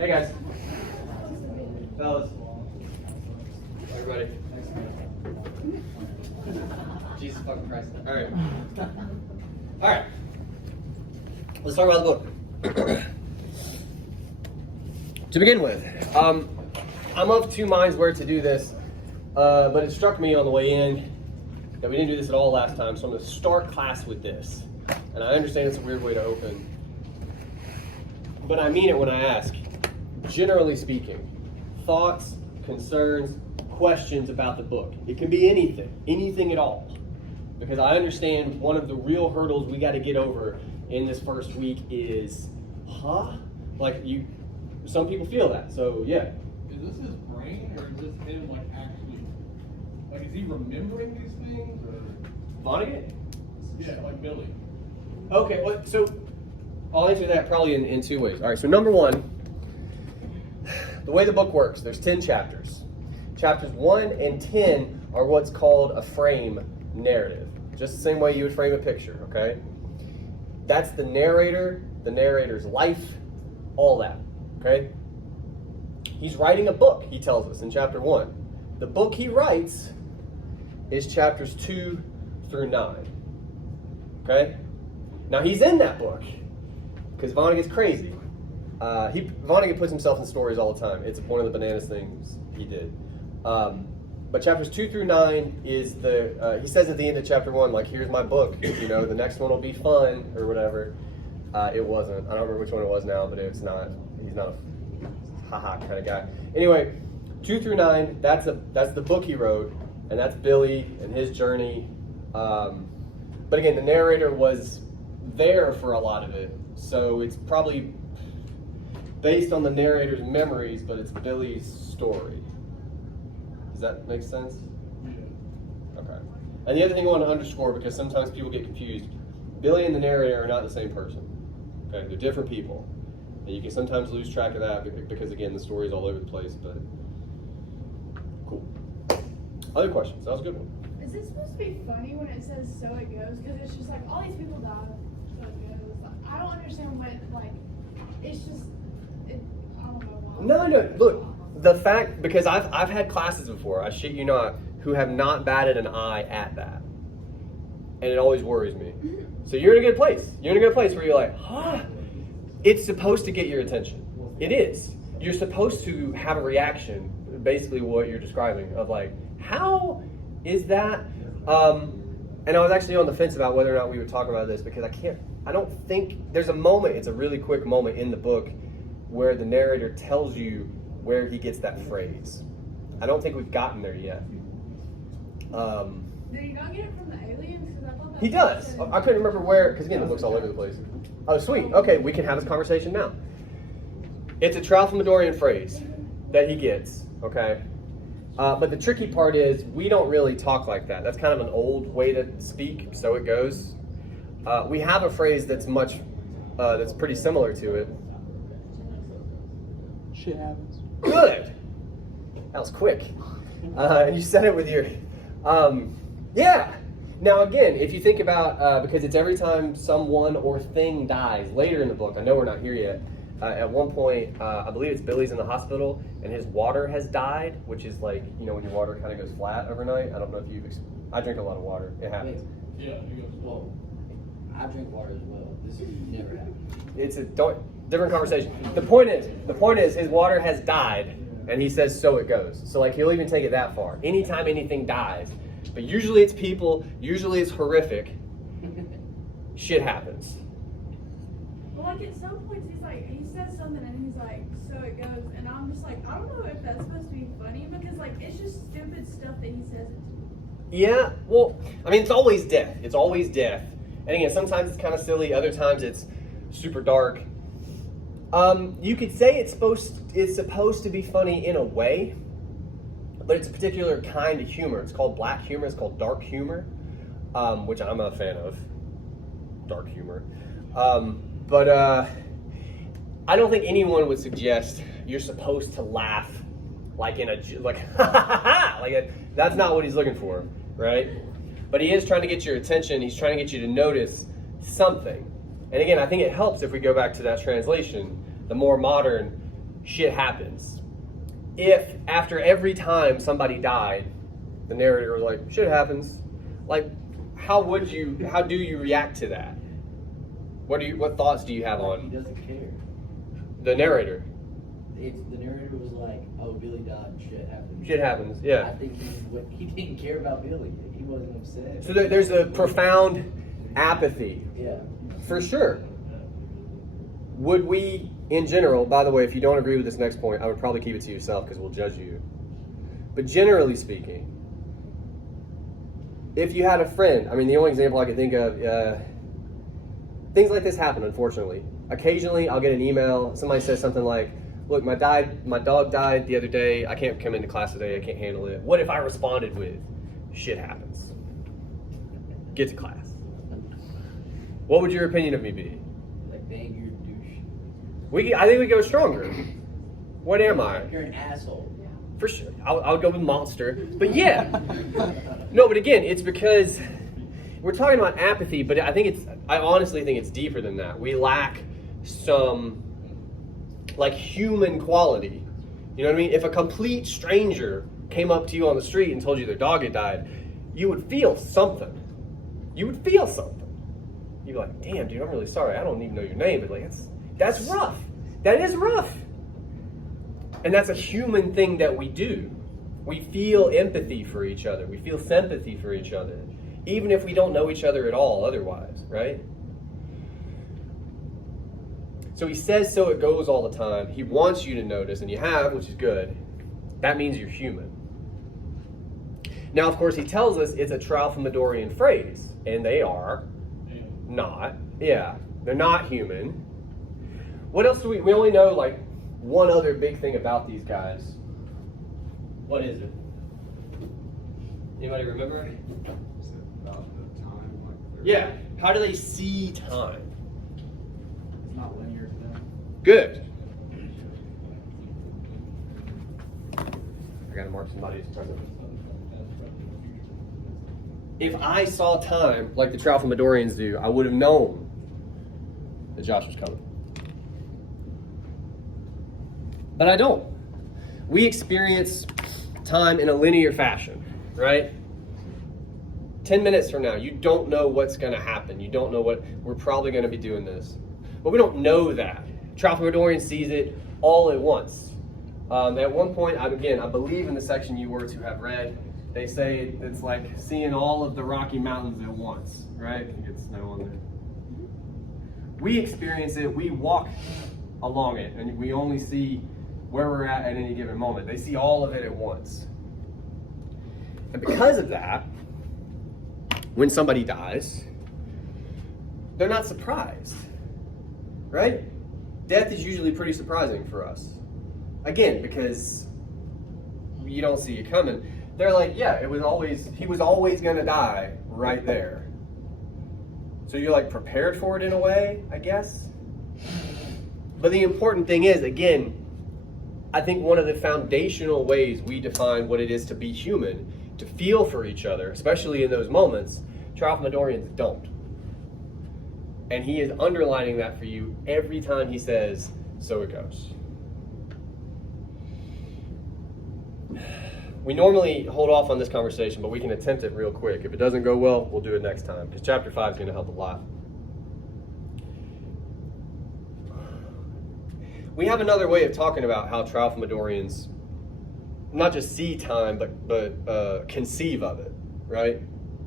Hey guys. Fellas. Everybody. Jesus fucking Christ. Alright. Alright. Let's talk about the book. To begin with, I'm of two minds where to do this, but it struck me on the way in that we didn't do this at all last time, so I'm going to start class with this. And I understand it's a weird way to open, but I mean it when I ask. Generally speaking, thoughts, concerns, questions about the book. It can be anything at all. Because I understand one of the real hurdles we got to get over in this first week is, like some people feel that, so yeah. Is this his brain, or is this him actually, is he remembering these things, or? Vonnegut? Yeah, like Billy. Okay, well, so I'll answer that probably in two ways. All right, so number one, the way the book works, there's 10 chapters. Chapters 1 and 10 are what's called a frame narrative. Just the same way you would frame a picture, okay? That's the narrator, the narrator's life, all that, okay? He's writing a book, he tells us in chapter 1. The book he writes is chapters 2 through 9, okay? Now he's in that book because Vonnegut's crazy. Vonnegut puts himself in stories all the time. It's one of the bananas things he did. But chapters 2 through 9 is he says at the end of chapter 1, like, here's my book, the next one will be fun, or whatever. It wasn't. I don't remember which one it was now, but it's not. He's not a haha kind of guy. Anyway, 2 through 9, that's the book he wrote, and that's Billy and his journey. But again, the narrator was there for a lot of it, so it's probably based on the narrator's memories, but it's Billy's story. Does that make sense? Yeah. Okay. And the other thing I want to underscore, because sometimes people get confused, Billy and the narrator are not the same person. Okay, they're different people. And you can sometimes lose track of that because, again, the story is all over the place, but cool. Other questions? That was a good one. Is it supposed to be funny when it says "so it goes"? Because it's just like all these people died, so it goes. Like, I don't understand what it's just. I don't know why. No. Look, the fact, because I've had classes before, I shit you not, who have not batted an eye at that, and it always worries me. So you're in a good place. You're in a good place where you're like, it's supposed to get your attention. It is. You're supposed to have a reaction, basically what you're describing, of like, how is that? And I was actually on the fence about whether or not we would talk about this, because I don't think, there's a moment, it's a really quick moment in the book where the narrator tells you where he gets that phrase. I don't think we've gotten there yet. Did he not get it from the aliens? Because I thought that He does. I couldn't remember where, because again, the book's all over the place. Oh, sweet. Okay, we can have this conversation now. It's a Tralfamadorian phrase that he gets, okay? But the tricky part is we don't really talk like that. That's kind of an old way to speak, so it goes. We have a phrase that's that's pretty similar to it. Shit happens. Good. That was quick. And you said it with your, yeah. Now again, if you think about, because it's every time someone or thing dies, later in the book, I know we're not here yet, at one point, I believe it's Billy's in the hospital, and his water has died, which is like, when your water kind of goes flat overnight. I don't know if I drink a lot of water. It happens. Yeah, he goes, Well, I drink water as well. This has never happened. It's a different conversation. The point is his water has died, and he says, so it goes. So like, he'll even take it that far. Anytime anything dies, but usually it's people, usually it's horrific, shit happens. Well, like at some points he says something and he's like, "So it goes," and I'm just like, I don't know if that's supposed to be funny because it's just stupid stuff that he says. Yeah, well, I mean, it's always death. It's always death. And again, sometimes it's kind of silly. Other times it's super dark. You could say it's supposed to be funny in a way, but it's a particular kind of humor. It's called black humor. It's called dark humor, which I'm a fan of. Dark humor. But I don't think anyone would suggest you're supposed to laugh like that's not what he's looking for, right? But he is trying to get your attention. He's trying to get you to notice something. And again, I think it helps if we go back to that translation, the more modern shit happens. If after every time somebody died, the narrator was like, shit happens, like, how do you react to that? What thoughts do you have He on doesn't care. the narrator? The narrator was like, "Oh, Billy died. Shit happened." Shit happens, yeah. I think he didn't care about Billy. He wasn't upset. So there's a profound apathy, Yeah. for sure. Would we, in general, by the way, if you don't agree with this next point, I would probably keep it to yourself because we'll judge you. But generally speaking, if you had a friend, I mean, the only example I could think of, things like this happen, unfortunately. Occasionally, I'll get an email, somebody says something like, look, my dog died the other day, I can't come into class today, I can't handle it. What if I responded with, shit happens. Get to class. What would your opinion of me be? Like, dang, you're a douche. I think we go stronger. What am I? You're an asshole. For sure. I'll go with monster. But yeah. No, but again, it's because we're talking about apathy, but I honestly think it's deeper than that. We lack some, like, human quality. You know what I mean? If a complete stranger came up to you on the street and told you their dog had died, you would feel something. You'd be like, damn, dude, I'm really sorry. I don't even know your name, but like, that's rough. That is rough. And that's a human thing that we do. We feel empathy for each other. We feel sympathy for each other, even if we don't know each other at all otherwise, right? So he says, so it goes all the time. He wants you to notice, and you have, which is good. That means you're human. Now, of course, he tells us it's a Tralfamadorian phrase, and they are not. Yeah, they're not human. What else do we only know, like, one other big thing about these guys. What is it? Anybody remember? Is it about the time? Like Yeah. How do they see time? It's not linear to them. Good. I gotta mark somebody's present. If I saw time like the Tralfamadorians do, I would have known that Josh was coming. But I don't. We experience time in a linear fashion, right? 10 minutes from now, you don't know what's going to happen. You don't know what, we're probably going to be doing this. But we don't know that. Tralfamadorian sees it all at once. At one point, I believe in the section you were to have read, they say it's like seeing all of the Rocky Mountains at once, right? You get snow on there. We experience it, we walk along it, and we only see where we're at any given moment. They see all of it at once. And because of that, when somebody dies, they're not surprised, right? Death is usually pretty surprising for us. Again, because you don't see it coming. They're like, yeah, he was always gonna die right there. So you're like prepared for it in a way, I guess. But the important thing is, again, I think one of the foundational ways we define what it is to be human, to feel for each other, especially in those moments, Tralfamadorians don't. And he is underlining that for you every time he says, so it goes. We normally hold off on this conversation, but we can attempt it real quick. If it doesn't go well, we'll do it next time, because chapter 5 is going to help a lot. We have another way of talking about how Tralfamadorians not just see time, but conceive of it, right?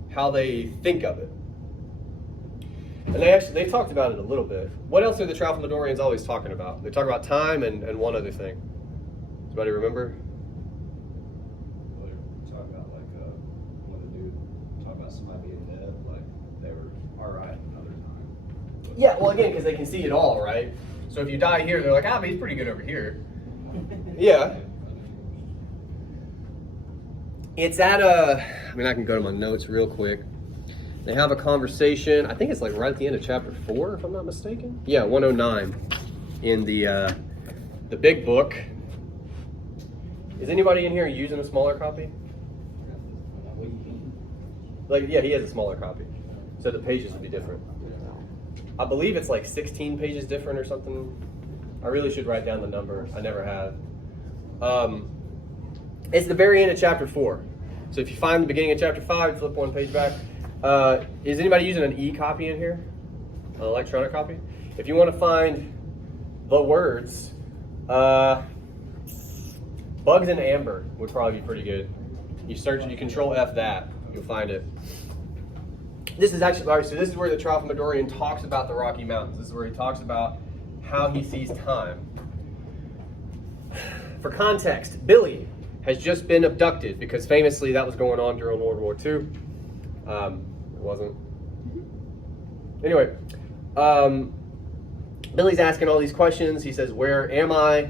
How they think of it. And they talked about it a little bit. What else are the Tralfamadorians always talking about? They talk about time and one other thing. Anybody remember? Well, they talk about like when the dude talk about somebody being dead, like they were all right another time. Yeah, well, again, because they can see it all, right? So if you die here, they're like, but he's pretty good over here. Yeah. It's at I can go to my notes real quick. They have a conversation, I think it's like right at the end of chapter 4, if I'm not mistaken. Yeah, 109 in the big book. Is anybody in here using a smaller copy? What do you mean? Like, yeah, he has a smaller copy. So the pages would be different. I believe it's like 16 pages different or something. I really should write down the number. I never have. It's the very end of chapter 4. So if you find the beginning of chapter 5, flip one page back. Is anybody using an e-copy in here? An electronic copy? If you want to find the words, bugs and amber would probably be pretty good. You search, you control F that, you'll find it. This is actually, all right, so this is where the Tralfamadorian talks about the Rocky Mountains. This is where he talks about how he sees time. For context, Billy has just been abducted because famously that was going on during World War II. It wasn't. Anyway, Billy's asking all these questions. He says, "Where am I?"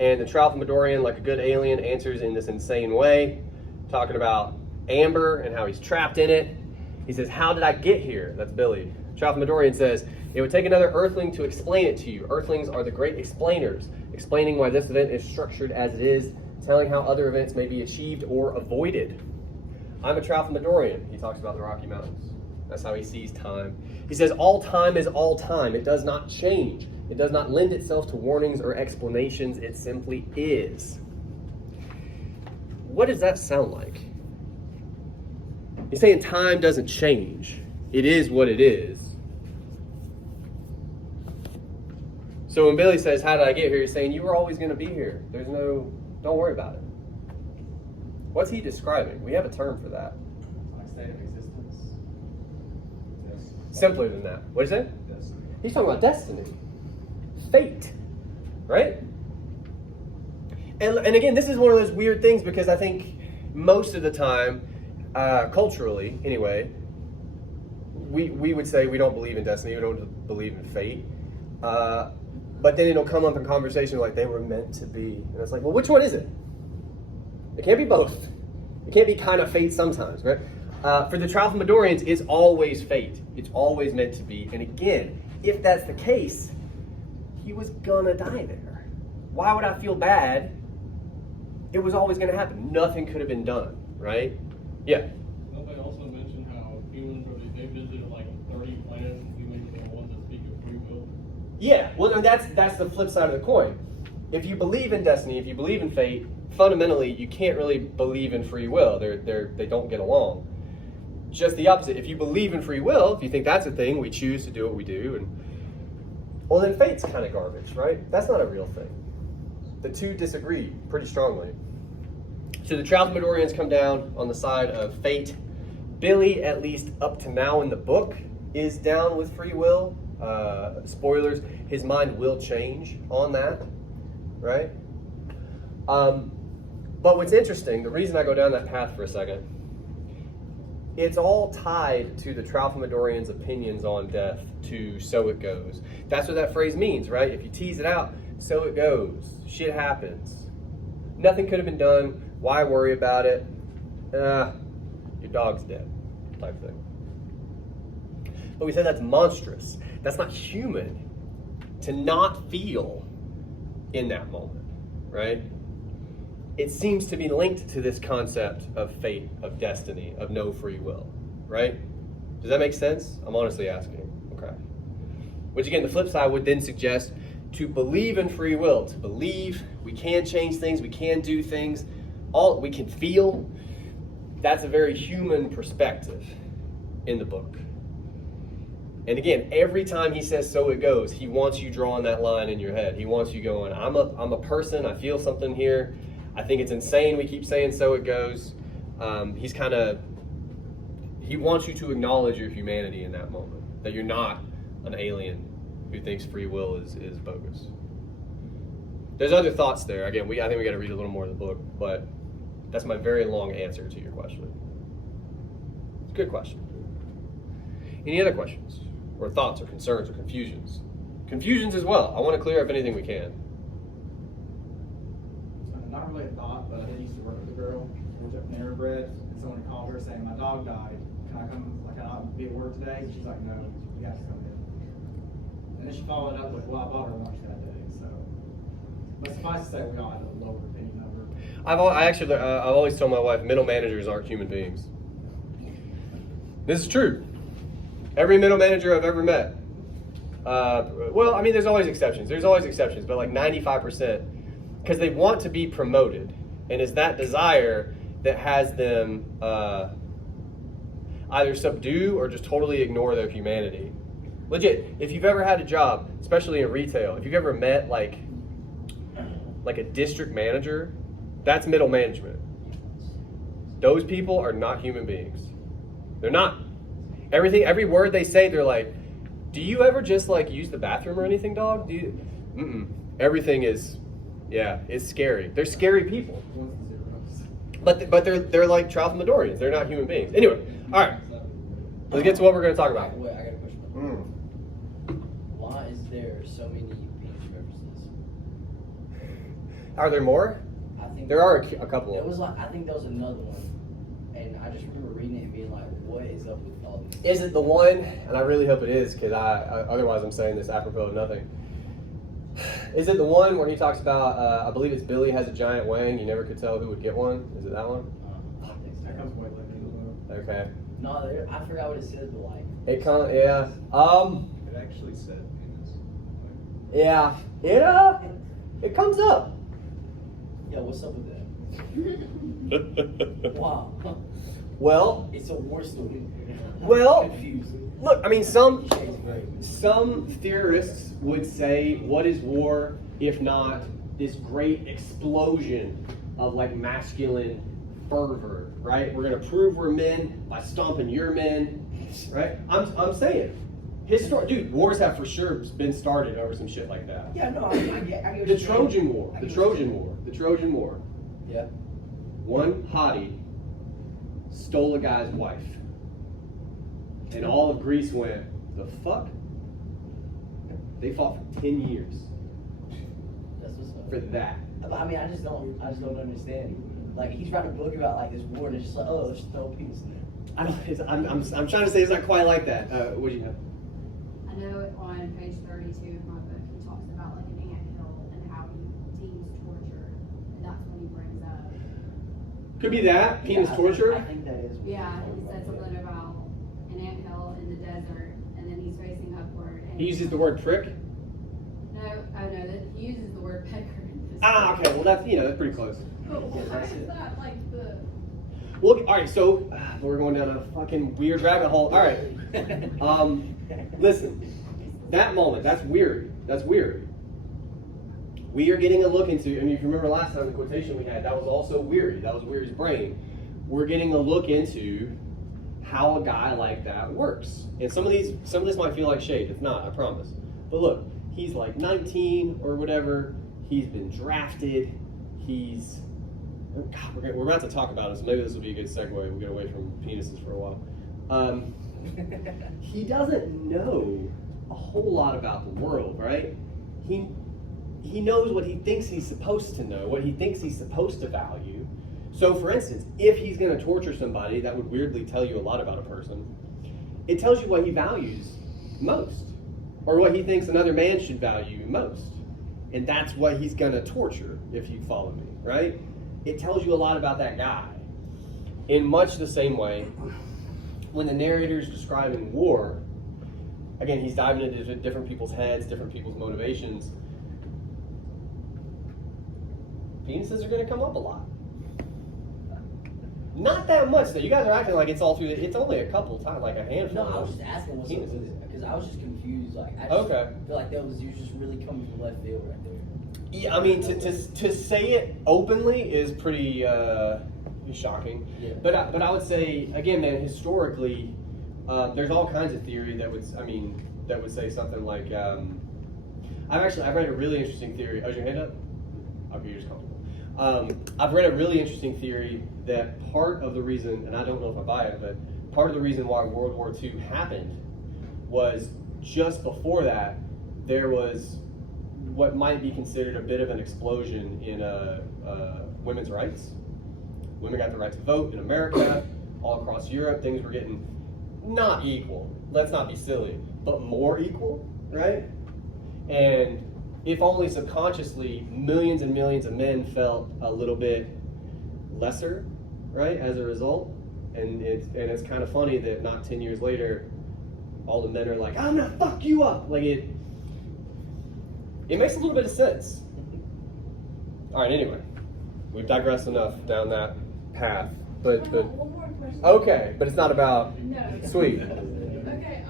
And the Tralfamadorian, like a good alien, answers in this insane way, talking about amber and how he's trapped in it. He says, "How did I get here?" That's Billy. Tralfamadorian says, "It would take another Earthling to explain it to you. Earthlings are the great explainers, explaining why this event is structured as it is, telling how other events may be achieved or avoided. I'm a Tralfamadorian." He talks about the Rocky Mountains. That's how he sees time. He says, "All time is all time. It does not change. It does not lend itself to warnings or explanations. It simply is." What does that sound like? He's saying time doesn't change. It is what it is. So when Billy says, "How did I get here?" he's saying, you were always going to be here. Don't worry about it. What's he describing? We have a term for that. Like state of existence. Yes. Simpler than that. What is it? Destiny. He's talking about destiny. Fate. Right? And again, this is one of those weird things because I think most of the time, culturally anyway, we would say we don't believe in destiny, we don't believe in fate. But then it'll come up in conversation like they were meant to be. And it's like, well, which one is it? It can't be both. It can't be kind of fate sometimes, right? For the Tralfamadorians, it's always fate. It's always meant to be. And again, if that's the case, he was gonna die there. Why would I feel bad? It was always gonna happen. Nothing could have been done, right? Yeah. Nobody also mentioned how humans they visited like 30 planets and humans are the ones that speak of free will. Yeah, well, that's the flip side of the coin. If you believe in destiny, if you believe in fate, fundamentally you can't really believe in free will. They don't get along. Just the opposite. If you believe in free will, if you think that's a thing, we choose to do what we do, and well, then fate's kind of garbage, right? That's not a real thing. The two disagree pretty strongly. So the Tralfamadorians come down on the side of fate. Billy, at least up to now in the book, is down with free will. Spoilers, his mind will change on that, right? But what's interesting, the reason I go down that path for a second, it's all tied to the Tralfamadorians' opinions on death, to so it goes. That's what that phrase means, right? If you tease it out, so it goes. Shit happens. Nothing could have been done. Why worry about it? Your dog's dead, type thing. But we said that's monstrous. That's not human to not feel in that moment, right? It seems to be linked to this concept of fate, of destiny, of no free will, right? Does that make sense? I'm honestly asking. Okay. Which again, the flip side would then suggest to believe in free will, to believe we can change things, we can do things, all we can feel. That's a very human perspective in the book. And again, every time he says so it goes, he wants you drawing that line in your head. He wants you going, I'm a person, I feel something here. I think it's insane we keep saying so it goes. He wants you to acknowledge your humanity in that moment, that you're not an alien who thinks free will is bogus. There's other thoughts there. Again, I think we got to read a little more of the book, but that's my very long answer to your question. It's a good question. Any other questions, or thoughts, or concerns, or confusions? Confusions as well. I want to clear up anything we can. Not really a thought, but I did used to work with a girl who took Panera Bread, and someone called her saying, "My dog died. Can I come? Like, can I be at work today?" And she's like, "No, you have to come in." And then she followed up with, "Well, I bought her lunch that day." So, but suffice to say, we all had a lower opinion of her. I've always told my wife, middle managers aren't human beings. This is true. Every middle manager I've ever met, Well, I mean, there's always exceptions. There's always exceptions, but like 95%, because they want to be promoted, and it's that desire that has them either subdue or just totally ignore their humanity. Legit, if you've ever had a job, especially in retail, if you've ever met like a district manager, that's middle management. Those people are not human beings. They're not. Every word they say, they're like, do you ever just like use the bathroom or anything, dog? Do you? Mm-mm. Everything is, yeah, it's scary. They're scary people. But they're like Trout Midorians. They're not human beings. Anyway, all right. Let's get to what we're going to talk about. Wait, I got a question. Why is there so many penis references? Are there more? I think There are a couple. There was like, I think there was another one, and I just remember reading it and being like, "What is up with all these?" Is it the one? And I really hope it is, because otherwise I'm saying this apropos of nothing. Is it the one where he talks about? I believe it's Billy has a giant wang. You never could tell who would get one. Is it that one? I think so. That comes way later as well. Okay. No, I forgot what it said, but like, It yeah. It actually said penis. Yeah. It comes up. yo, what's up with that? Wow, Well, it's a war story. Well- confused. look. I mean, some Shades gray. theorists would say, what is war if not this great explosion of like masculine fervor, right? We're gonna prove we're men by stomping your men, right? I'm saying, dude, wars have for sure been started over some shit like that. Yeah, no, I get what The you're saying. Trojan War, I the get what you're Trojan War. Yeah. One hottie stole a guy's wife, and all of Greece went, the fuck? They fought for 10 years That's what's up. for that. But I mean, I just don't understand. Like, he's writing a book about like this war, and it's just like, oh, let's throw a penis in there. I'm trying to say it's not quite like that. What do you have? I know on page 32 of my book, he talks about like an anthill and how he deems torture, and that's what he brings up. Could be that. Penis Yeah, torture. I think that is. Yeah, he said something about an anthill in the desert, and then he's facing upward. And He uses the word prick. No, that he uses the word pecker in this. Ah, okay. Well, that's pretty close. But why is that like the? Well, all right. So we're going down a fucking weird rabbit hole. All right. Listen, that moment, that's weird. That's weird. We are getting a look into, and if you remember last time the quotation we had, that was also Weary. That was Weary's brain. We're getting a look into how a guy like that works. And some of this might feel like shade. It's not, I promise. But look, he's like 19 or whatever. He's been drafted. God, we're about to talk about it, so maybe this will be a good segue. We'll get away from penises for a while. He doesn't know a whole lot about the world, right? He knows what he thinks he's supposed to know, what he thinks he's supposed to value. So, for instance, if he's going to torture somebody, that would weirdly tell you a lot about a person. It tells you what he values most, or what he thinks another man should value most. And that's what he's going to torture, if you follow me, right? It tells you a lot about that guy. In much the same way, when the narrator's describing war, again, he's diving into different people's heads, different people's motivations. Penises are going to come up a lot. Not that much, though. You guys are acting like it's all through. It's only a couple times, like a handful. No, I was just asking what's up with it because I was just confused. Like, I just Okay. feel like you was just really coming from left field right there. Yeah, I mean, to say it openly is pretty shocking. Yeah. But I would say again, man, historically, there's all kinds of theory that would say something like I've read a really interesting theory. Oh, is your hand up? Okay, you're just comfortable. I've read a really interesting theory that part of the reason, and I don't know if I buy it, but part of the reason why World War II happened was just before that, there was what might be considered a bit of an explosion in women's rights. Women got the right to vote in America, all across Europe. Things were getting not equal. Let's not be silly, but more equal, right? And if only subconsciously, millions and millions of men felt a little bit lesser, right, as a result. And it's kind of funny that not 10 years later, all the men are like, I'm gonna fuck you up. Like It makes a little bit of sense. All right, anyway, we've digressed enough down that path. But One more question. okay, but it's not about No. sweet. Okay,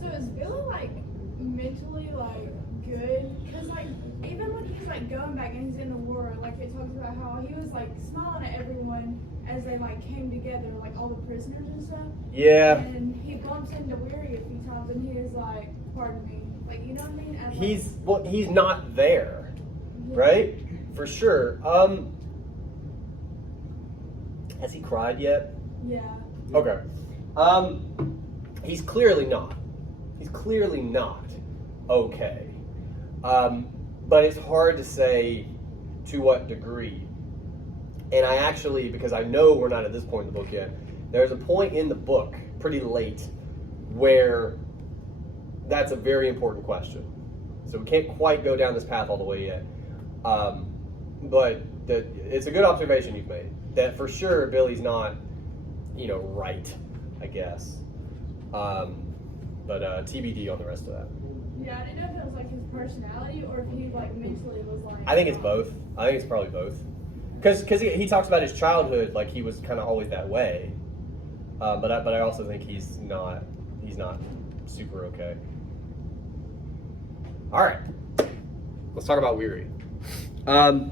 so is Billy like mentally like good? Cause like even when he's like going back and he's in the war, like it talks about how he was like smiling at everyone as they like came together, like all the prisoners and stuff. Yeah. And he bumps into Weary a few times, and he is like, "Pardon me," like you know what I mean? As, He's not there, right? For sure. Has he cried yet? Yeah. Okay. He's clearly not. He's clearly not okay. But it's hard to say to what degree. And I actually, because I know we're not at this point in the book yet, there's a point in the book, pretty late, where that's a very important question. So we can't quite go down this path all the way yet. But it's a good observation you've made. That for sure Billy's not, right, I guess. But TBD on the rest of that. Yeah, I didn't know if it was like his personality or if he like mentally was like. I think it's both. I think it's probably both. Because he talks about his childhood like he was kind of always that way. But I also think he's not super okay. All right, let's talk about Weary. I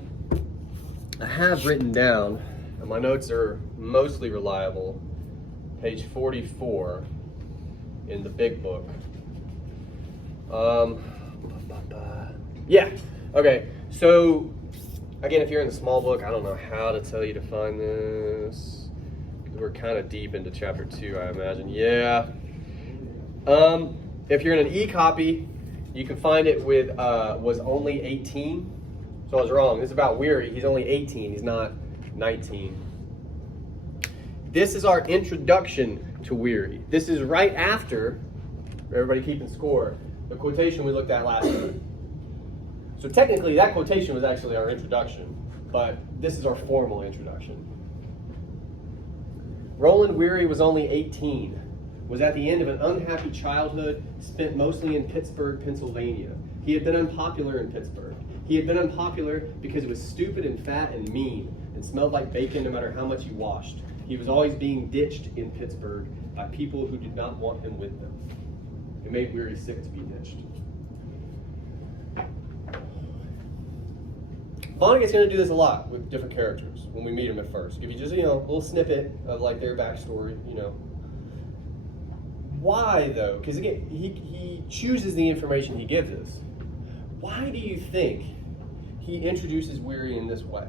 have written down, and my notes are mostly reliable, page 44 in the big book. Yeah, okay, so again, if you're in the small book, I don't know how to tell you to find this. We're kind of deep into chapter 2, I imagine. Yeah. If you're in an e-copy, you can find it with was only 18. So I was wrong. This is about Weary. He's only 18. He's not 19. This is our introduction to Weary. This is right after, everybody keeping score, the quotation we looked at last time. So technically that quotation was actually our introduction, but this is our formal introduction. Roland Weary was only 18, was at the end of an unhappy childhood spent mostly in Pittsburgh, Pennsylvania. He had been unpopular in Pittsburgh. He had been unpopular because it was stupid and fat and mean and smelled like bacon no matter how much he washed. He was always being ditched in Pittsburgh by people who did not want him with them. It made Weary sick to be ditched. Vonnegut's going to do this a lot with different characters when we meet them at first. Give you just, a little snippet of like their backstory, Why though? Because again, he chooses the information he gives us. Why do you think he introduces Weary in this way?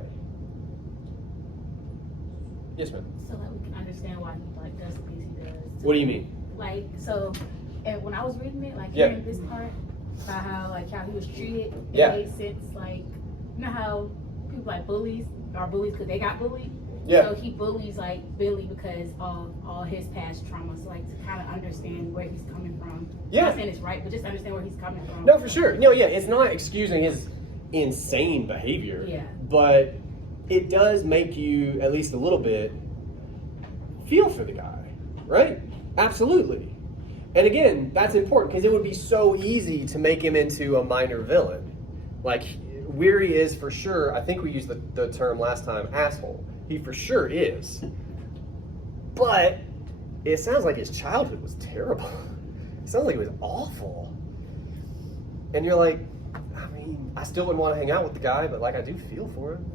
Yes, ma'am. So that we can understand why he does the things he does. What do you mean? And when I was reading it, Yeah. hearing this part about how he was treated, it Yeah. made sense. How people bullies are bullies because they got bullied. Yeah. So he bullies Billy because of all his past traumas. So to kind of understand where he's coming from. Yeah. I'm not saying it's right, but just understand where he's coming from. No, for sure. Yeah, it's not excusing his insane behavior. Yeah. But it does make you, at least a little bit, feel for the guy, right? Absolutely. And again, that's important because it would be so easy to make him into a minor villain. Weary is for sure, I think we used the term last time, asshole. He for sure is. But it sounds like his childhood was terrible. It sounds like it was awful. And you're like, I still wouldn't want to hang out with the guy, but I do feel for him.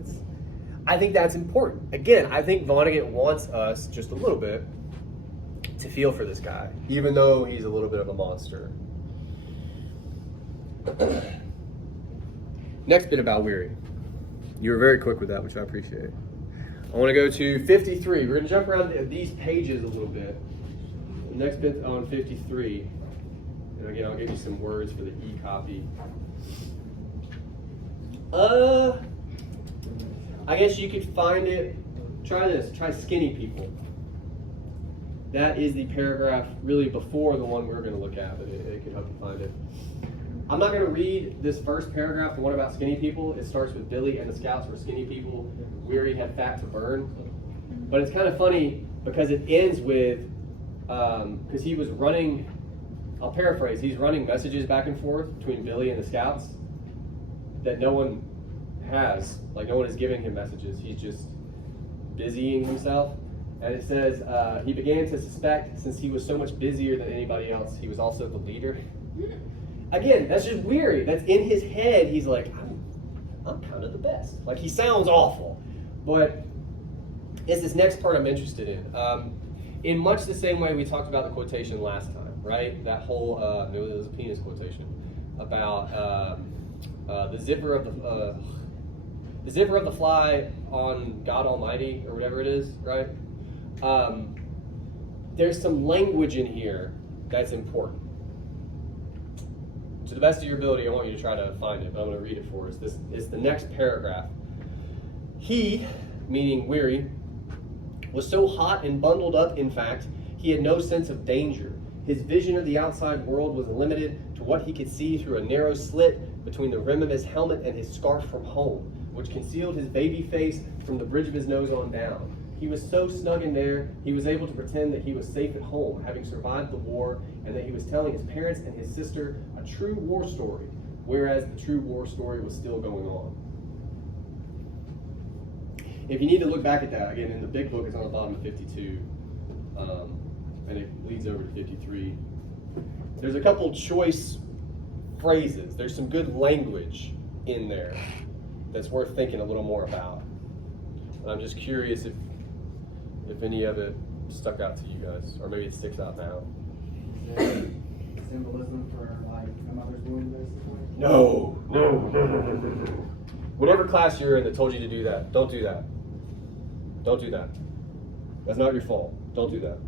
I think that's important. Again, I think Vonnegut wants us just a little bit to feel for this guy, even though he's a little bit of a monster. Next bit about Weary. You were very quick with that, which I appreciate. I want to go to 53. We're going to jump around these pages a little bit. The next bit on 53. And again, I'll give you some words for the e-copy. I guess you could find it. Try this. Try skinny people. That is the paragraph really before the one we're going to look at, but it could help you find it. I'm not going to read this first paragraph, the one about skinny people. It starts with Billy and the scouts were skinny people. Weary had fat to burn. But it's kind of funny because it ends with, because he was running, I'll paraphrase, he's running messages back and forth between Billy and the scouts. that no one has. Like, no one is giving him messages. He's just busying himself. And it says, he began to suspect, since he was so much busier than anybody else, he was also the leader. Again, that's just weary. That's in his head. He's like, I'm kind of the best. Like, he sounds awful. But it's this next part I'm interested in much the same way we talked about the quotation last time, right? That whole, it was a penis quotation, about the zipper of the fly on God Almighty, or whatever it is, right? There's some language in here that's important. To the best of your ability, I want you to try to find it, but I'm going to read it for us. This is the next paragraph. He, meaning weary, was so hot and bundled up, in fact, he had no sense of danger. His vision of the outside world was limited to what he could see through a narrow slit between the rim of his helmet and his scarf from home, which concealed his baby face from the bridge of his nose on down. He was so snug in there, he was able to pretend that he was safe at home, having survived the war, and that he was telling his parents and his sister a true war story, whereas the true war story was still going on. If you need to look back at that, again, in the big book, it's on the bottom of 52, and it leads over to 53. There's a couple choice phrases. There's some good language in there that's worth thinking a little more about. And I'm just curious if any of it stuck out to you guys, or maybe it sticks out now. Is there symbolism for like a mother's womb, basically? No. Whatever class you're in that told you to do that, don't do that. Don't do that. That's not your fault. Don't do that.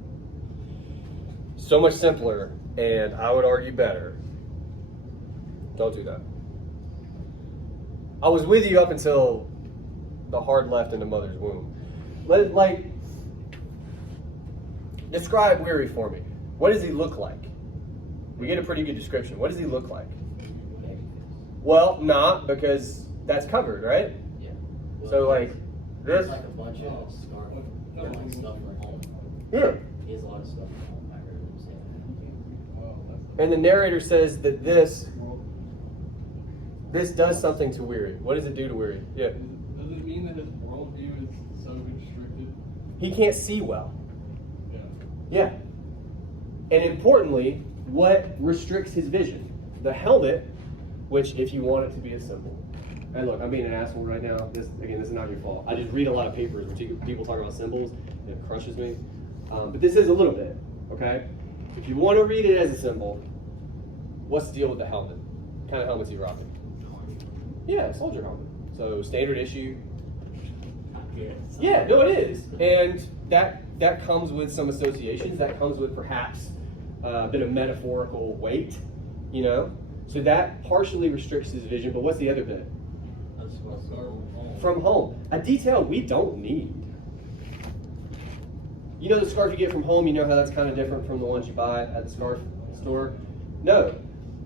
So much simpler, and I would argue better. Don't do that. I was with you up until the hard left in the mother's womb. Describe weary for me. What does he look like? We get a pretty good description. What does he look like? Well, not, because that's covered, right? Yeah. So like There's this. like a bunch of stuff from home. Yeah. He has a lot of stuff from home. I heard him say. And the narrator says that this does something to weary. What does it do to weary? Yeah. Does it mean that his worldview is so constricted? He can't see well. Yeah. Yeah. And importantly, what restricts his vision? The helmet, which if you want it to be a symbol. And look, I'm being an asshole right now. This is not your fault. I just read a lot of papers where people talk about symbols, and it crushes me. But this is a little bit, okay? If you want to read it as a symbol, what's the deal with the helmet? What kind of helmet's he rocking? Yeah, soldier helmet. So standard issue. Yeah, no, it is. And that comes with some associations. That comes with perhaps a bit of metaphorical weight, you know? So that partially restricts his vision, but what's the other bit? From home. A detail we don't need. You know the scarf you get from home, you know how that's kind of different from the ones you buy at the scarf store? No.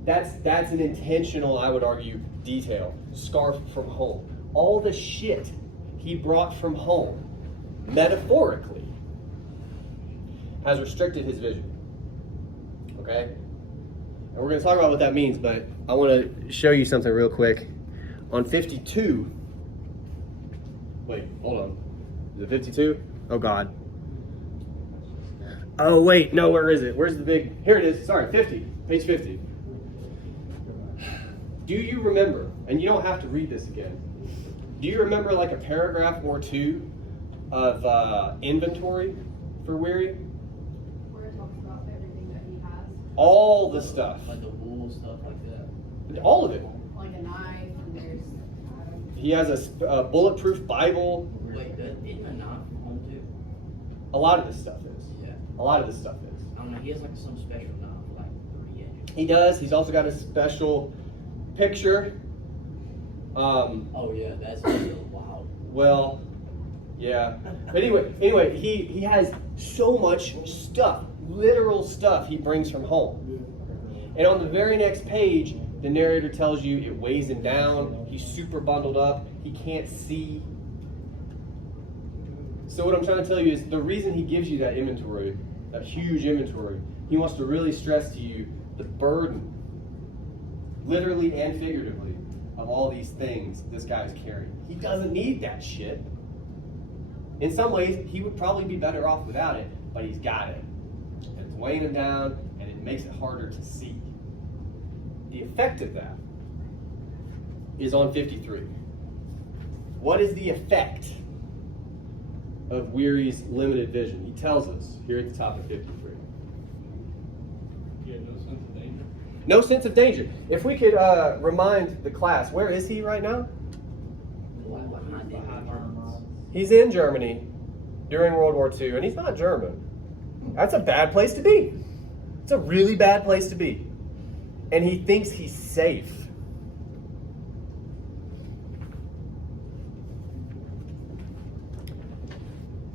That's an intentional, I would argue, detail. Scarf from home. All the shit he brought from home, metaphorically, has restricted his vision. Okay? And we're going to talk about what that means, but I want to show you something real quick. On 52, wait, hold on. Is it 52? Oh, God. Oh, wait, no, where is it? Where's the big, here it is, sorry, 50, page 50. Do you remember, and you don't have to read this again, do you remember like a paragraph or two of inventory for weary? Where it talks about everything that he has. All the stuff. Like the wool, stuff like that. All of it. Like a knife, and there's, He has a bulletproof Bible. Wait, isn't a knife from home too? A lot of this stuff is. Yeah. A lot of this stuff is. I don't know, he has like some special knife, like 30 inches. He does. He's also got a special picture. Oh yeah, that's still wild. Well, yeah. But anyway, he has so much stuff, literal stuff he brings from home. And on the very next page, the narrator tells you it weighs him down. He's super bundled up. He can't see. So what I'm trying to tell you is the reason he gives you that inventory, that huge inventory, he wants to really stress to you the burden, literally and figuratively, of all these things this guy's carrying. He doesn't need that shit. In some ways, he would probably be better off without it, but he's got it. And it's weighing him down, and it makes it harder to see. The effect of that is on 53. What is the effect of Weary's limited vision? He tells us here at the top of 53. You have no sense of danger? No sense of danger. If we could remind the class, where is he right now? He's in Germany during World War II, and he's not German. That's a bad place to be. It's a really bad place to be. And he thinks he's safe.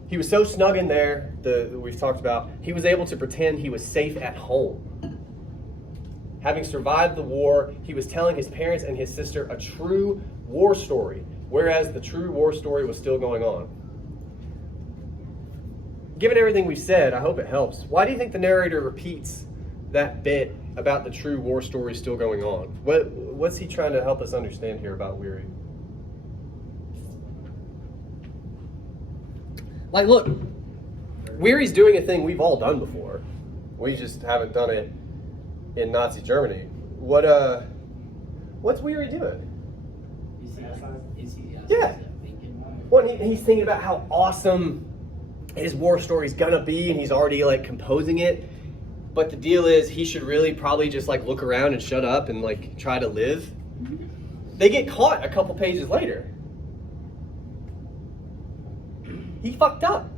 He was so snug in there, that we've talked about, he was able to pretend he was safe at home. Having survived the war, he was telling his parents and his sister a true war story, whereas the true war story was still going on. Given everything we've said, I hope it helps. Why do you think the narrator repeats that bit about the true war story still going on? What's he trying to help us understand here about Weary? Like, look, Weary's doing a thing we've all done before. We just haven't done it in Nazi Germany. What's Weary doing? Yeah. Well, he's thinking about how awesome his war story's gonna be, and he's already like composing it. But the deal is, he should really probably just like look around and shut up and like try to live. They get caught a couple pages later. He fucked up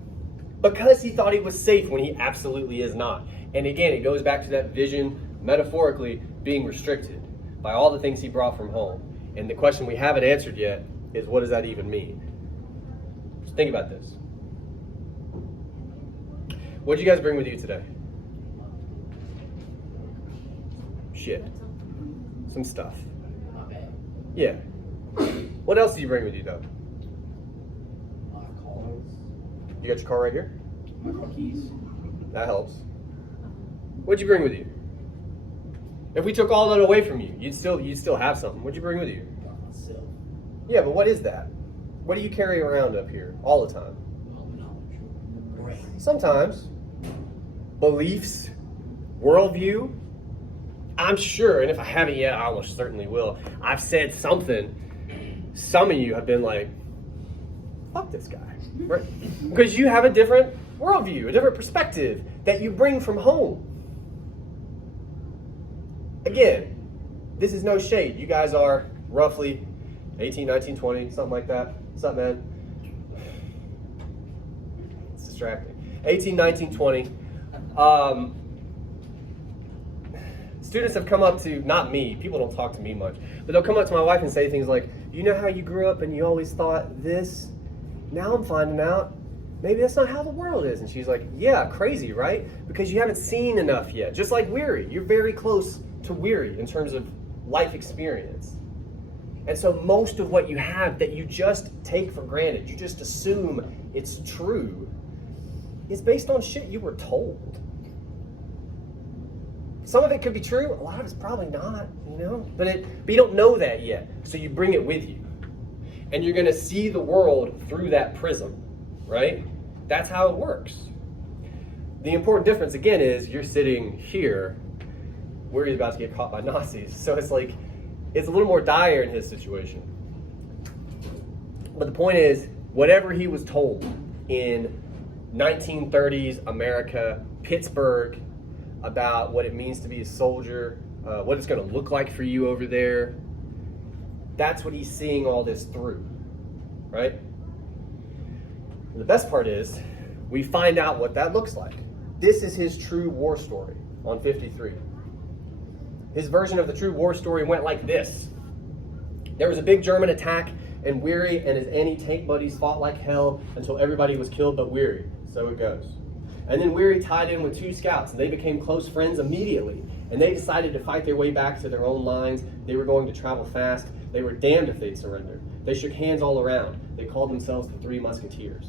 because he thought he was safe when he absolutely is not. And again, it goes back to that vision, metaphorically, being restricted by all the things he brought from home. And the question we haven't answered yet is, what does that even mean? Just think about this. What did you guys bring with you today? Shit. Some stuff. Yeah. What else did you bring with you, though? You got your car right here? My car keys. That helps. What'd you bring with you? If we took all that away from you, you'd still have something. What'd you bring with you? Myself. Yeah, but what is that? What do you carry around up here all the time? Sometimes. Beliefs, worldview. I'm sure, and if I haven't yet, I almost certainly will. I've said something. Some of you have been like, fuck this guy. Right? Because you have a different worldview, a different perspective that you bring from home. Again, this is no shade. You guys are roughly 18, 19, 20, something like that. What's up, man? It's distracting. 18, 19, 20. Students have come up to, not me, people don't talk to me much, but they'll come up to my wife and say things like, you know how you grew up and you always thought this? Now I'm finding out maybe that's not how the world is. And she's like, yeah, crazy, right? Because you haven't seen enough yet. Just like Weary. You're very close to Weary in terms of life experience. And so most of what you have that you just take for granted, you just assume it's true, is based on shit you were told. Some of it could be true, a lot of it's probably not, you know? But you don't know that yet, so you bring it with you. And you're gonna see the world through that prism, right? That's how it works. The important difference, again, is you're sitting here, where he's about to get caught by Nazis. So it's like, it's a little more dire in his situation. But the point is, whatever he was told in 1930s America, Pittsburgh, about what it means to be a soldier, what it's gonna look like for you over there, that's what he's seeing all this through, right? And the best part is, we find out what that looks like. This is his true war story on 53. His version of the true war story went like this. There was a big German attack, and Weary and his anti-tank buddies fought like hell until everybody was killed but Weary. So it goes. And then Weary tied in with 2 scouts, and they became close friends immediately. And they decided to fight their way back to their own lines. They were going to travel fast. They were damned if they'd surrendered. They shook hands all around. They called themselves the 3 Musketeers.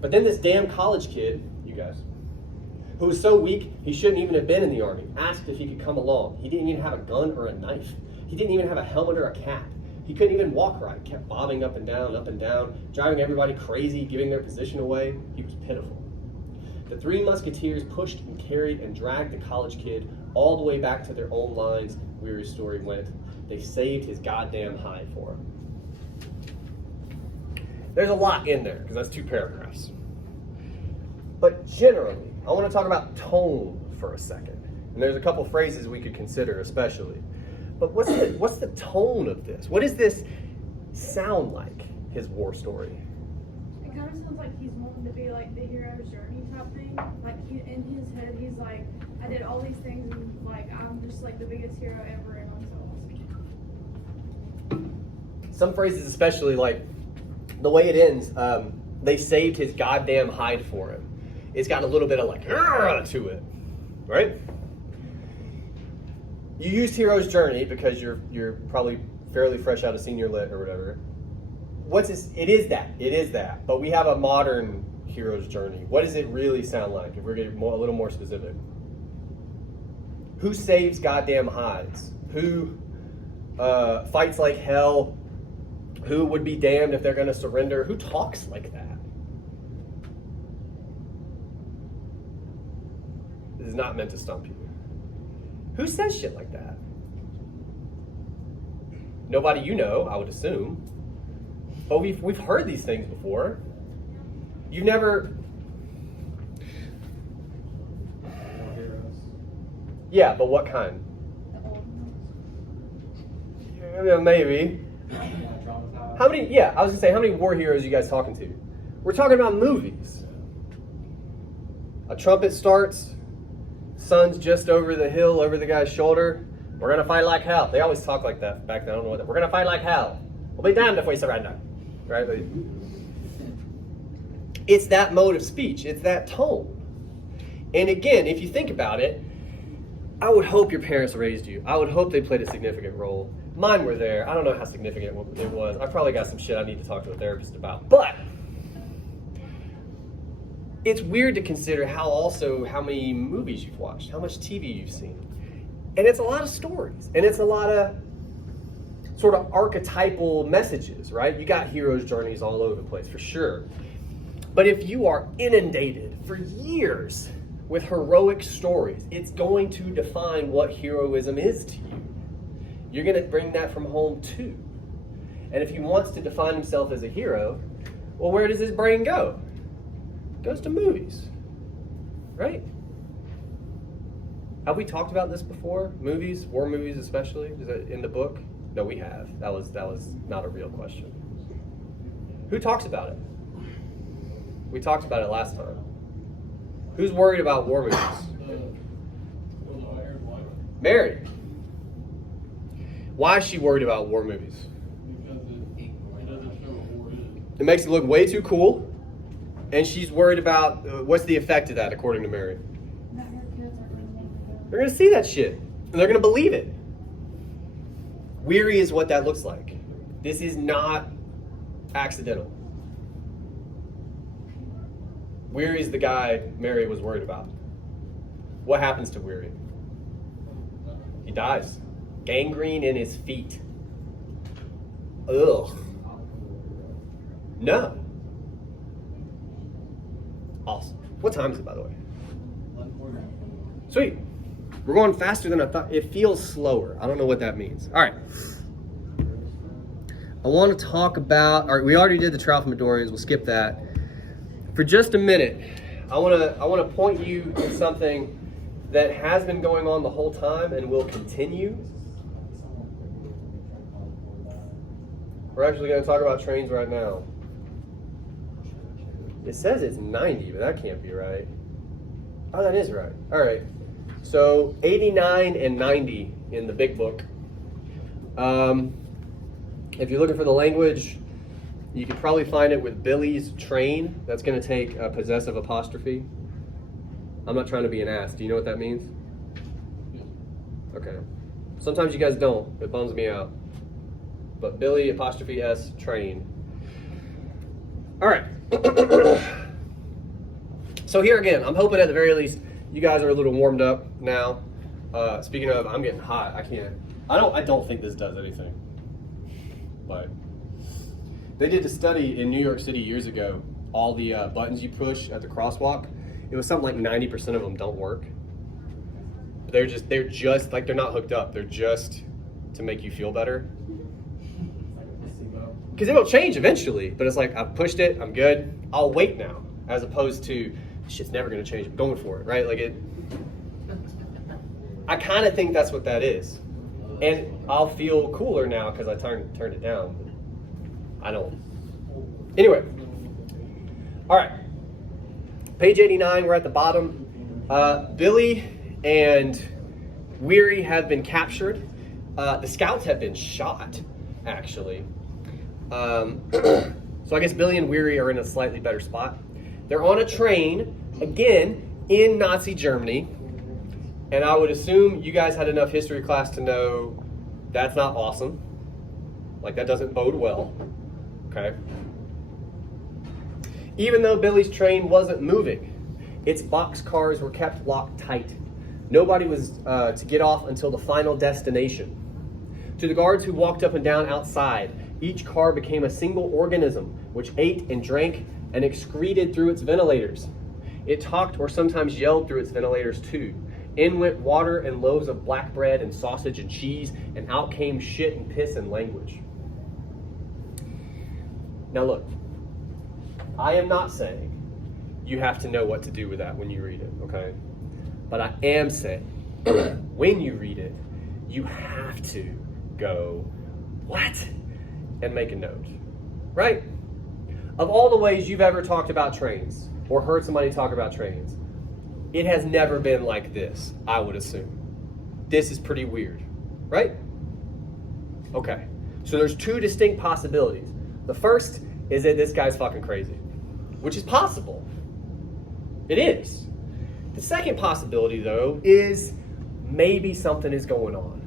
But then this damn college kid, you guys, who was so weak he shouldn't even have been in the army, asked if he could come along. He didn't even have a gun or a knife. He didn't even have a helmet or a cap. He couldn't even walk right. He kept bobbing up and down, driving everybody crazy, giving their position away. He was pitiful. The three musketeers pushed and carried and dragged the college kid all the way back to their own lines. Weary's story went. They saved his goddamn hide for him. There's a lot in there, because that's 2 paragraphs. But generally, I want to talk about tone for a second. And there's a couple phrases we could consider especially. But what's the tone of this? What does this sound like, his war story? It kind of sounds like he's wanting to be like the hero's journey type thing. Like in his head, he's like, I did all these things and like I'm just like the biggest hero ever and I'm so awesome. Some phrases especially, like the way it ends, they saved his goddamn hide for him. It's got a little bit of like to it, right? You used hero's journey because you're probably fairly fresh out of senior lit or whatever. It is that. But we have a modern hero's journey. What does it really sound like if we're getting a little more specific? Who saves goddamn hides? Who fights like hell? Who would be damned if they're going to surrender? Who talks like that? This is not meant to stump you. Who says shit like that? Nobody you know, I would assume. But we've heard these things before. You've never... Yeah, but what kind? Yeah, maybe. How many, yeah, I was gonna say, how many war heroes are you guys talking to? We're talking about movies. A trumpet starts, sun's just over the hill, over the guy's shoulder. We're gonna fight like hell. They always talk like that back then, I don't know what that. We're gonna fight like hell. We'll be damned if we surrender. Right? It's that mode of speech, it's that tone. And again, if you think about it, I would hope your parents raised you. I would hope they played a significant role. Mine were there. I don't know how significant it was. I probably got some shit I need to talk to a therapist about. But it's weird to consider how many movies you've watched, how much TV you've seen. And it's a lot of stories. And it's a lot of sort of archetypal messages, right? You got hero's journeys all over the place, for sure. But if you are inundated for years with heroic stories, it's going to define what heroism is to you. You're going to bring that from home too. And if he wants to define himself as a hero, well, where does his brain go? It goes to movies, right? Have we talked about this before? Movies, war movies especially, is that in the book? No, we have. That was not a real question. Who talks about it? We talked about it last time. Who's worried about war movies? Mary. Why is she worried about war movies? Because it doesn't show what war is. It makes it look way too cool, and she's worried about what's the effect of that, according to Mary. They're going to see that shit, and they're going to believe it. Weary is what that looks like. This is not accidental. Weary is the guy Mary was worried about. What happens to Weary? He dies. Gangrene in his feet. Ugh. No. Awesome. What time is it, by the way? Sweet. We're going faster than I thought. It feels slower. I don't know what that means. All right. I want to talk about, all right, we already did the trial from Midorians. We'll skip that. For just a minute, I want to point you to something that has been going on the whole time and will continue. We're actually going to talk about trains right now. It says it's 90, but that can't be right. Oh, that is right. All right. So 89 and 90 in the big book. If you're looking for the language, you could probably find it with Billy's train. That's going to take a possessive apostrophe. I'm not trying to be an ass. Do you know what that means? Okay. Sometimes you guys don't. It bums me out. But Billy apostrophe S train. All right. So here again, I'm hoping at the very least you guys are a little warmed up now. Speaking of, I'm getting hot. I can't. I don't think this does anything. But they did a study in New York City years ago. All the buttons you push at the crosswalk, it was something like 90% of them don't work. They're just like, they're not hooked up. They're just to make you feel better. Because it'll change eventually, but it's like, I've pushed it, I'm good, I'll wait now. As opposed to, shit's never gonna change, I'm going for it, right? Like I kind of think that's what that is. And I'll feel cooler now because I turned it down. But I don't. Anyway, all right. Page 89, we're at the bottom. Billy and Weary have been captured. The scouts have been shot, actually. So I guess Billy and Weary are in a slightly better spot. They're on a train, again, in Nazi Germany. And I would assume you guys had enough history class to know that's not awesome. Like, that doesn't bode well. Okay? Even though Billy's train wasn't moving, its boxcars were kept locked tight. Nobody was to get off until the final destination. To the guards who walked up and down outside, each car became a single organism which ate and drank and excreted through its ventilators. It talked or sometimes yelled through its ventilators too. In went water and loaves of black bread and sausage and cheese, and out came shit and piss and language. Now look, I am not saying you have to know what to do with that when you read it, okay? But I am saying, when you read it, you have to go, what? And make a note, right? Of all the ways you've ever talked about trains, or heard somebody talk about trains, it has never been like this, I would assume. This is pretty weird, right? Okay, so there's two distinct possibilities. The first is that this guy's fucking crazy, which is possible. It is. The second possibility, though, is maybe something is going on.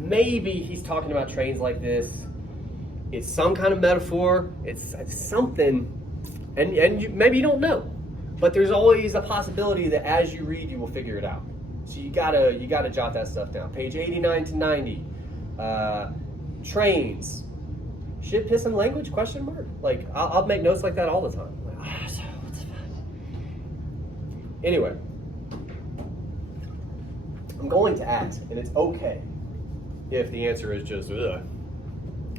Maybe he's talking about trains like this. It's some kind of metaphor. It's something, and maybe you don't know. But there's always a possibility that as you read, you will figure it out. So you gotta jot that stuff down. Page 89 to 90. Trains. Shit, piss, and language? Question mark. Like I'll make notes like that all the time. Like, so what's the fun? Anyway, I'm going to ask, and it's okay if the answer is just ugh.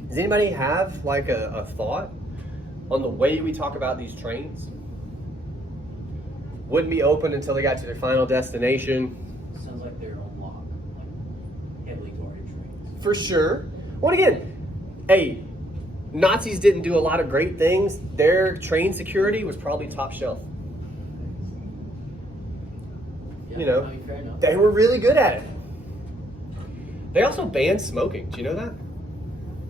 Does anybody have like a thought on the way we talk about these trains? Wouldn't be open until they got to their final destination. Sounds like they're on lock, like heavily guarded trains. For sure. Well, again, hey, Nazis didn't do a lot of great things. Their train security was probably top shelf. Yeah, You know, I mean, fair enough. they were really good at it. They also banned smoking. Do you know that?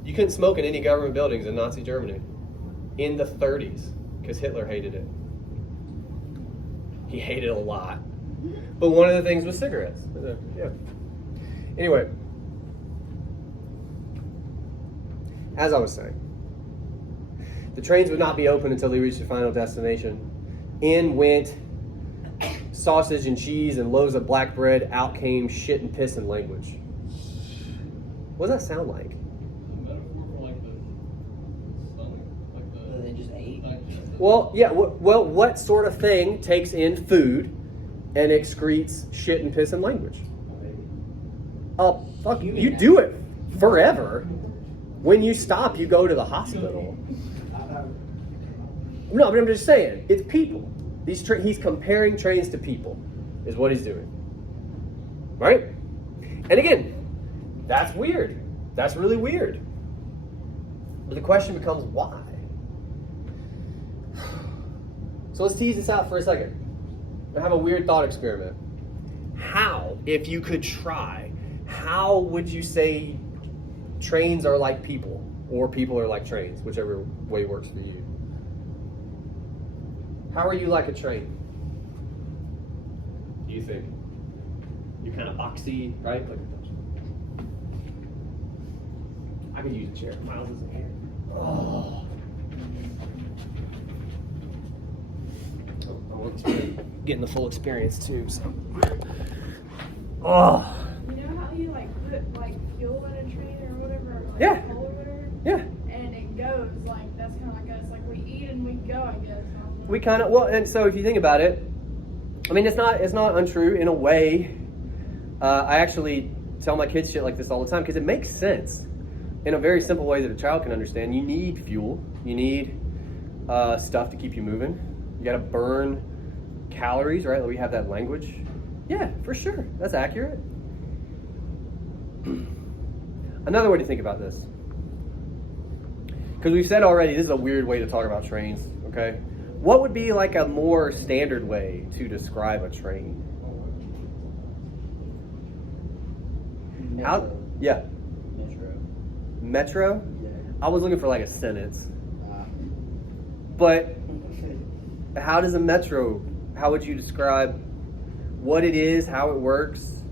You couldn't smoke in any government buildings in Nazi Germany in the 30s because Hitler hated it. He hated it a lot. But one of the things was cigarettes. Yeah. Anyway, as I was saying, the trains would not be open until they reached their final destination. In went sausage and cheese and loaves of black bread. Out came shit and piss and language. What does that sound like? A metaphor for like the stomach, like the. They just ate. Well, yeah. Well, what sort of thing takes in food and excretes shit and piss and language? Oh, fuck you! You do it forever. When you stop, you go to the hospital. No, but I'm just saying, it's people. He's comparing trains to people, is what he's doing. Right? And again, that's weird. That's really weird. But the question becomes why? So let's tease this out for a second. I have a weird thought experiment. How, if you could try, how would you say trains are like people, or people are like trains, whichever way works for you? How are you like a train? Do you think? You're kind of boxy, right? Like, I could use a chair. Miles isn't here. Oh. I want to be getting the full experience too. So. Oh. You know how you like put like like Yeah. a pole or whatever. Yeah. And it goes like that's kind of like us. Like we eat and we go, I guess. I don't know. We kind of, well, and so if you think about it, I mean, it's not untrue in a way. I actually tell my kids shit like this all the time because it makes sense in a very simple way that a child can understand. You need fuel. You need stuff to keep you moving. You got to burn calories, right? We have that language. Yeah, for sure. That's accurate. Another way to think about this, because we've said already, this is a weird way to talk about trains, okay? What would be like a more standard way to describe a train? How? Metro. Yeah. Metro. Metro? Yeah. I was looking for like a sentence. But how does a metro, how would you describe what it is, how it works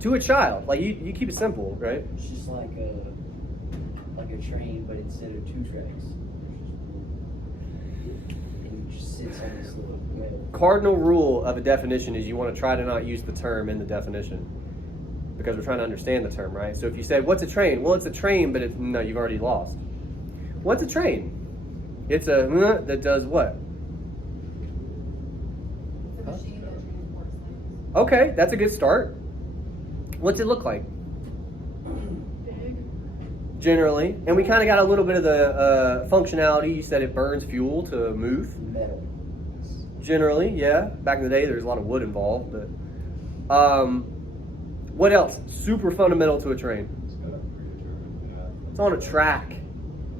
to a child? Like you keep it simple, right? It's just like a train, but instead of 2 tracks, and it just sits on this little wheel. Cardinal rule of a definition is you want to try to not use the term in the definition because we're trying to understand the term, right? So if you say, what's a train? Well, it's a train, but no, you've already lost. What's a train? It's a that does what? It's a machine that transports things. Okay, that's a good start. What's it look like? Big. Generally, and we kind of got a little bit of the functionality. You said it burns fuel to move. Metal. Generally, yeah. Back in the day, there's a lot of wood involved, but what else? Super fundamental to a train. It's got a predetermined path. It's on a track.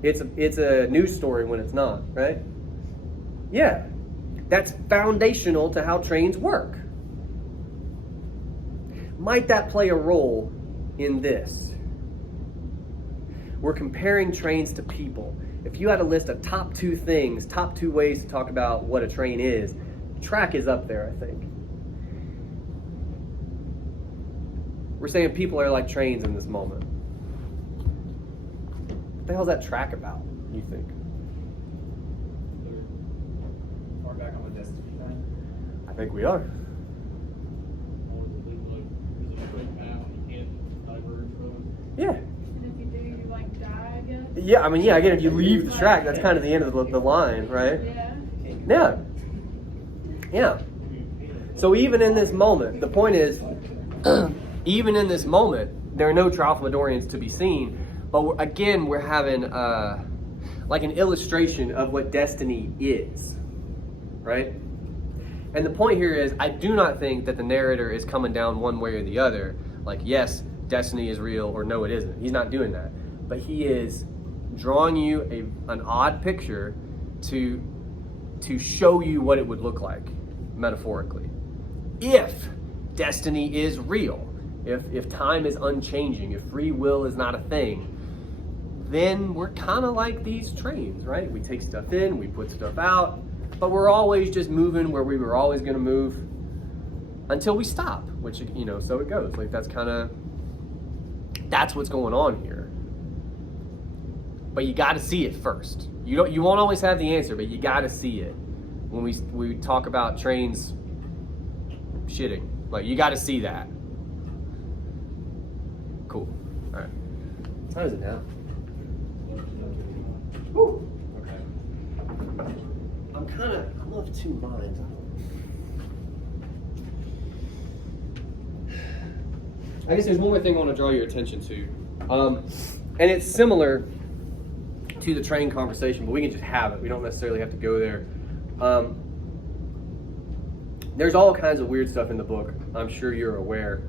It's a news story when it's not, right? Yeah, that's foundational to how trains work. Might that play a role in this? We're comparing trains to people. If you had a list of top 2 things, top 2 ways to talk about what a train is, track is up there, I think. We're saying people are like trains in this moment. What the hell's that track about, you think? Far back on the destiny thing. I think we are. Or is it a straight path and you can't diverge from Yeah. And if you do, you like die, I guess. Yeah, I mean, yeah, again, if you leave the track, that's kind of the end of the line, right? Yeah. Yeah. Yeah. So even in this moment, the point is, even in this moment, there are no Tralfamadorians to be seen. But we're having like an illustration of what destiny is, right? And the point here is, I do not think that the narrator is coming down one way or the other. Like, yes, destiny is real, or no, it isn't. He's not doing that. But he is drawing you an odd picture to show you what it would look like, metaphorically. If destiny is real, if time is unchanging, if free will is not a thing, then we're kind of like these trains, right? We take stuff in, we put stuff out, but we're always just moving where we were always going to move until we stop, which, so it goes. Like that's what's going on here. But you got to see it first. You won't always have the answer, but you got to see it. When we talk about trains shitting, like you got to see that. Cool. All right. What time is it now? Woo. Okay. I'm of 2 minds. I guess there's one more thing I want to draw your attention to. And it's similar to the train conversation, but we can just have it. We don't necessarily have to go there. There's all kinds of weird stuff in the book. I'm sure you're aware.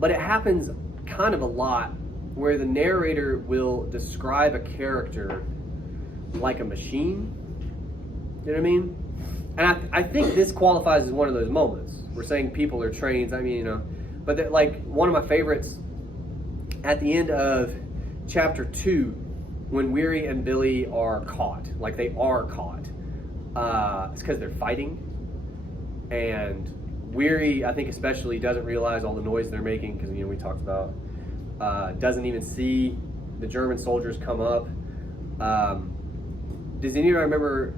But it happens kind of a lot where the narrator will describe a character like a machine. You know what I mean? And I think this qualifies as one of those moments. We're saying people are trains. I mean, but like one of my favorites at the end of chapter 2, when Weary and Billy are caught, like they are caught. It's because they're fighting. And Weary, I think especially, doesn't realize all the noise they're making because, we talked about, doesn't even see the German soldiers come up. Does anybody remember,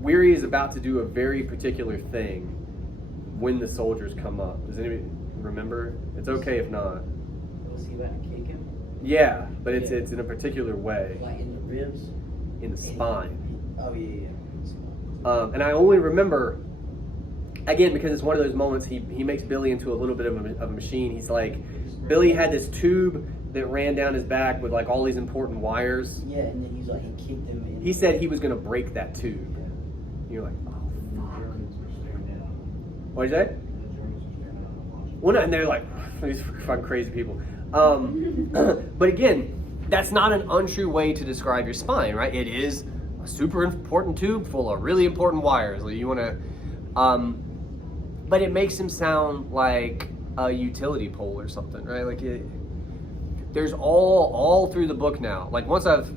Weary is about to do a very particular thing when the soldiers come up. Does anybody remember? It's okay if not. Was he about to kick him? Yeah, but it's in a particular way, Like in the ribs? in the spine. Oh, yeah. And I only remember, again, because it's one of those moments, he makes Billy into a little bit of a machine. He's like, Billy had this tube that ran down his back with like all these important wires. Yeah, and then he's like, he kicked him in. He said he was going to break that tube. You're like, oh, fuck. What'd you say? Well, no, and they're like, these fucking crazy people. But again, that's not an untrue way to describe your spine, right? It is a super important tube full of really important wires. Like you want to, but it makes him sound like a utility pole or something, right? Like there's all through the book now. Like once I've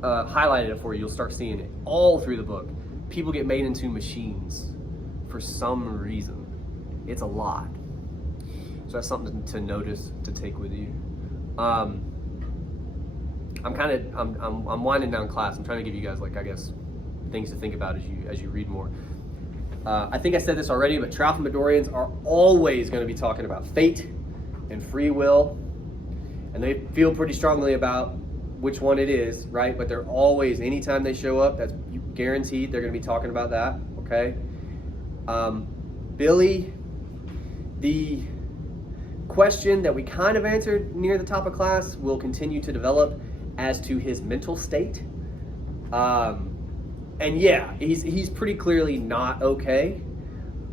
highlighted it for you, you'll start seeing it all through the book. People get made into machines for some reason. It's a lot. So that's something to notice, to take with you. I'm winding down class. I'm trying to give you guys, like, I guess, things to think about as you read more. I think I said this already, but Tralfamadorians are always going to be talking about fate and free will, and they feel pretty strongly about which one it is, right? But they're always, anytime they show up, that's guaranteed they're going to be talking about that, okay? Billy, the question that we kind of answered near the top of class will continue to develop as to his mental state. And yeah, he's pretty clearly not okay.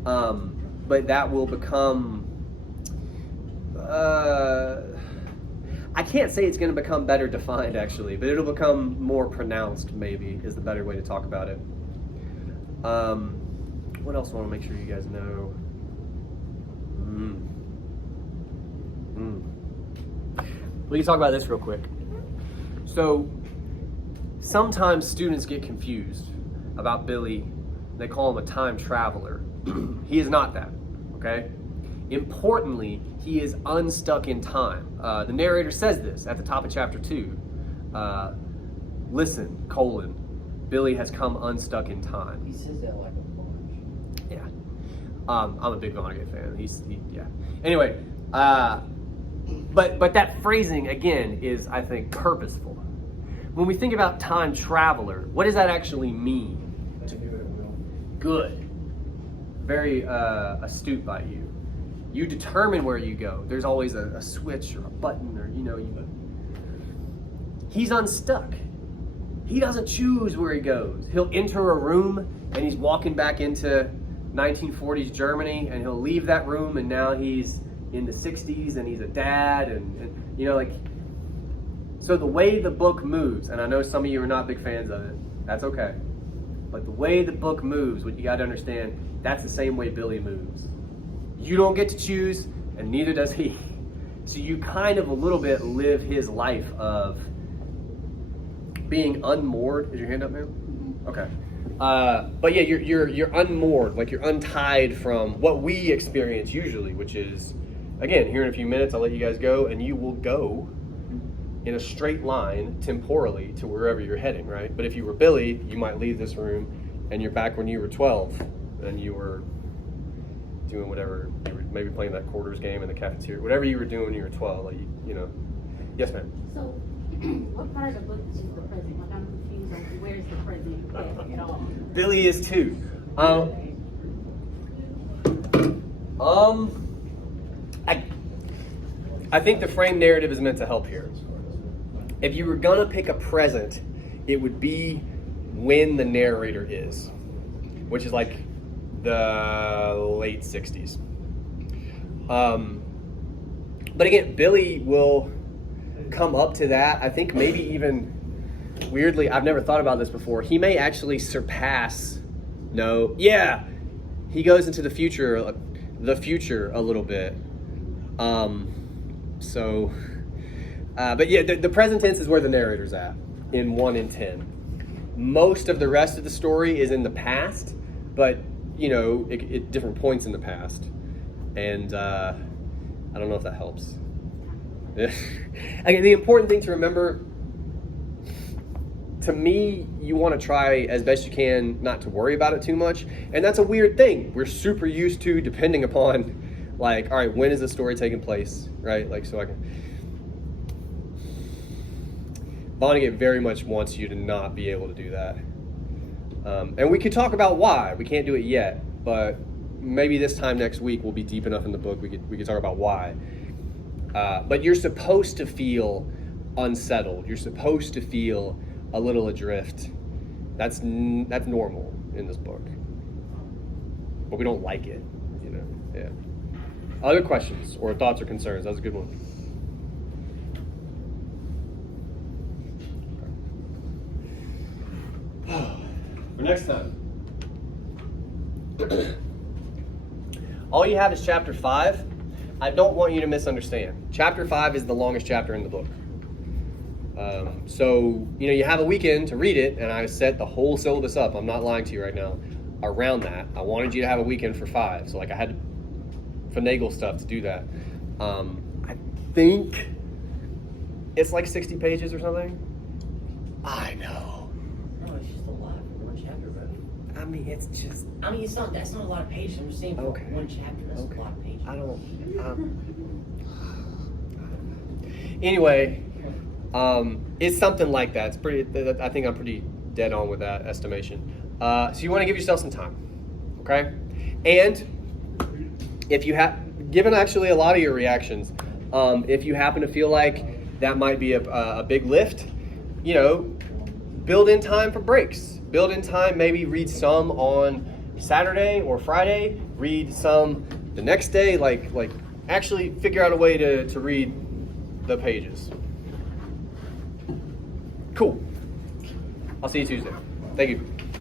But that will become, I can't say it's going to become better defined actually, but it'll become more pronounced maybe is the better way to talk about it. What else I want to make sure you guys know? We can talk about this real quick. So sometimes students get confused about Billy. They call him a time traveler. He is not that, okay? Importantly, he is unstuck in time. The narrator says this at the top of chapter 2. Listen, Billy has come unstuck in time. He says that like a bunch. Yeah. I'm a big Vonnegut fan. Yeah. Anyway, but that phrasing, again, is, I think, purposeful. When we think about time traveler, what does that actually mean? Good. Very astute by you. You determine where you go. There's always a switch or a button or, he's unstuck. He doesn't choose where he goes. He'll enter a room and he's walking back into 1940s Germany, and he'll leave that room and now he's in the 60s and he's a dad and so the way the book moves, and I know some of you are not big fans of it, that's okay, but the way the book moves, what you got to understand, that's the same way Billy moves. You don't get to choose, and neither does he. So you kind of a little bit live his life of being unmoored. Is your hand up, man? Okay. But yeah, you're unmoored, like you're untied from what we experience usually, which is, again, here in a few minutes, I'll let you guys go, and you will go in a straight line temporally to wherever you're heading, right? But if you were Billy, you might leave this room, and you're back when you were 12, and you were doing whatever, you were maybe playing that quarters game in the cafeteria, whatever you were doing when you were 12, like, Yes, ma'am? So, what part of the book is the present? Like, I'm confused on where's the present at all? Billy is too. I think the frame narrative is meant to help here. If you were gonna pick a present, it would be when the narrator is, which is like the late 60s. But again, Billy will come up to that. I think maybe even weirdly, I've never thought about this before. He may actually surpass. He goes into the future a little bit. But yeah, the present tense is where the narrator's at in 1 and 10. Most of the rest of the story is in the past, but at different points in the past. And I don't know if that helps. Again, the important thing to remember, to me, you want to try as best you can not to worry about it too much. And that's a weird thing. We're super used to depending upon, like, all right, when is the story taking place, right? Like, so I can... Vonnegut very much wants you to not be able to do that. And we could talk about why. We can't do it yet, but maybe this time next week we'll be deep enough in the book we could talk about why. But you're supposed to feel unsettled. You're supposed to feel a little adrift. That's normal in this book. But we don't like it, you know. Yeah. Other questions or thoughts or concerns? That was a good one. For next time. All you have is chapter 5. I don't want you to misunderstand. Chapter 5 is the longest chapter in the book. So, you have a weekend to read it, and I set the whole syllabus up, I'm not lying to you right now, around that. I wanted you to have a weekend for 5, so I had to finagle stuff to do that. I think it's like 60 pages or something. I know. No, it's just a lot for one chapter, bro. I mean, it's just... that's not a lot of pages. I'm just saying for Okay. one chapter, that's Okay. a lot of pages. I don't... Anyway, it's something like that. It's pretty... I think I'm pretty dead on with that estimation. So you want to give yourself some time, okay? And if you have... Given actually a lot of your reactions, if you happen to feel like that might be a big lift, build in time for breaks. Build in time, maybe read some on Saturday or Friday, read some the next day, like actually figure out a way to read the pages. Cool. I'll see you Tuesday. Thank you.